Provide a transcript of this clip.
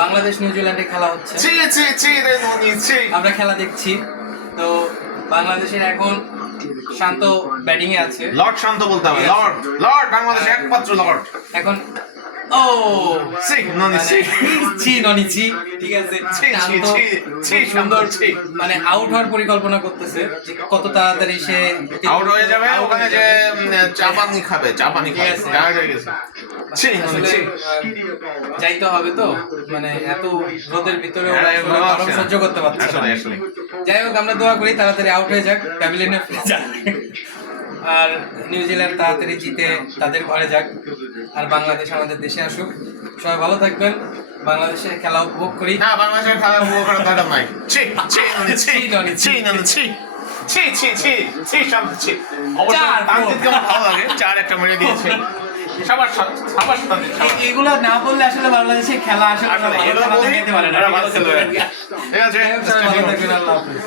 বাংলাদেশ নিউজিল্যান্ডে খেলা হচ্ছে, আমরা খেলা দেখছি। তো বাংলাদেশের এখন শান্ত ব্যাটিং এ আছে। লর্ড শান্ত বলতে হবে, লর্ড লর্ড বাংলাদেশের একমাত্র লর্ড। এখন ও ননিচি ঠিক আছে, সুন্দর মানে আউট হওয়ার পরিকল্পনা করতেছে, কত তাড়াতাড়ি সে আউট হয়ে যাবে। ওখানে যে চা পানি খাবে, চা পানি খাবে, যাইতে হবে তো, মানে এত রোদের ভিতরে গরম সহ্য করতে পারছে না। যাই হোক, আমরা দোয়া করি তাড়াতাড়ি আউট হয়ে যাক, প্যাভিলিয়নে ফিরে যাক, আর নিউজিল্যান্ড তাড়াতাড়ি জিতে তাদের ঘরে যাক, আর বাংলাদেশ আমাদের দেশে আসুক। সবাই ভালো থাকবেন, বাংলাদেশের খেলা উপভোগ করি। না, বাংলাদেশের খেলা উপভোগ করার দরকার নাই। ভালো লাগে, চার একটা মেরে দিয়েছে। এগুলো না বললে আসলে বাংলাদেশের খেলা আসলে ঠিক আছে। ভালো থাকবেন। আল্লাহ হাফেজ।